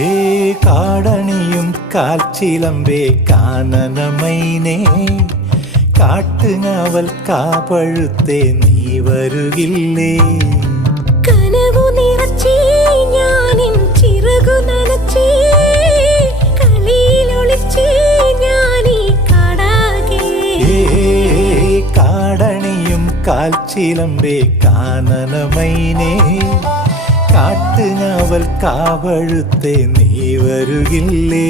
ഏ കാടണിയും കാൽച്ചിലമ്പേ കാനനമൈനേ കാട്ടുങ്ങാവൽ കാപഴുത്തേ നീ വരുകില്ലേ? കനവു നിറച്ചേ ഞാനിൻ ചിറകു നനച്ചേ കളിയിലൊളിച്ചേ ഞാനീ കാടാകെ. കാടണിയും കാൽച്ചിലമ്പേ കാനനമൈനേ കാട്ടുങ്ങാവൽ കാപഴുത്തേ നീ വരുകില്ലേ?